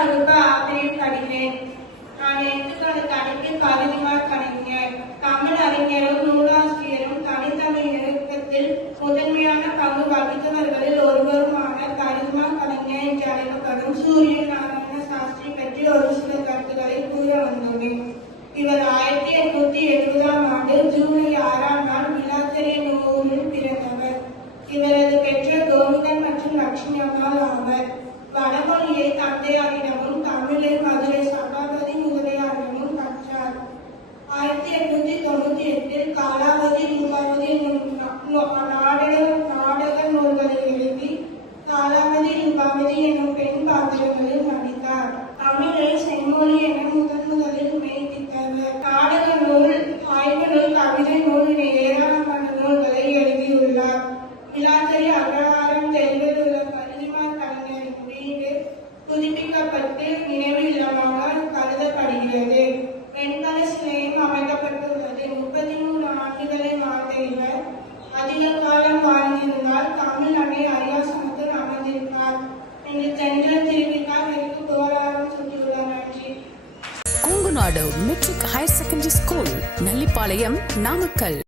கடினேன் நான் தமிழ் அறிஞரும் நூலாசிரியரும் தனித்தமிழ் இயக்கத்தில் முதன்மையான பங்கு வகித்தவர்களில் ஒருவருமான கரிமா கலைஞர் என்று அழைக்கப்படும் சூரிய நாராயண சாஸ்திரி பற்றி ஒரு சில கருத்துக்களை கூற வந்துள்ளேன் இவர் ஆயிரத்தி எண்ணூத்தி எழுபதாம் ஆண்டு ஜூலை ஆறாம் நாள் விலாச்சரிய நூலில் பிறந்தவர் இவரது பெற்ற கோவிந்தன் மற்றும் லட்சுமி அம்மாள் ஆவர் வடமொழியை தந்தையாரிடம் காலாவதி மூலாவதி நாடக நாடக நூல்களை எழுதி காலாவதி இம்பாவதி எனும் பெண் பாத்திரங்களில் நடித்தார் தமிழை செம்மொழி என முதன் முதலில் மெய்ப்பித்தவர். நாடக நூல் ஆய்வு நூல் கவிதை நூல் என ஏராளமான நூல்களை எழுதியுள்ளார். விலாசரி அகராரம் தேர்வில் உள்ள கருதிமார் கலைஞரின் வீடு புதுப்பிக்கப்பட்டு நினைவு இல்லமாக கருதப்படுகிறது. அதிக காலம் வாழ்ந்திருந்தால் தமிழ்நாட்டை அரியாசனத்தில் அமர்ந்திருப்பார் என்று தென்றல் திருவிழா எனக்கு போராடம் சுற்றியுள்ளார் நன்றி. Kongunadu matric higher secondary school Nallipalayam Namakkal.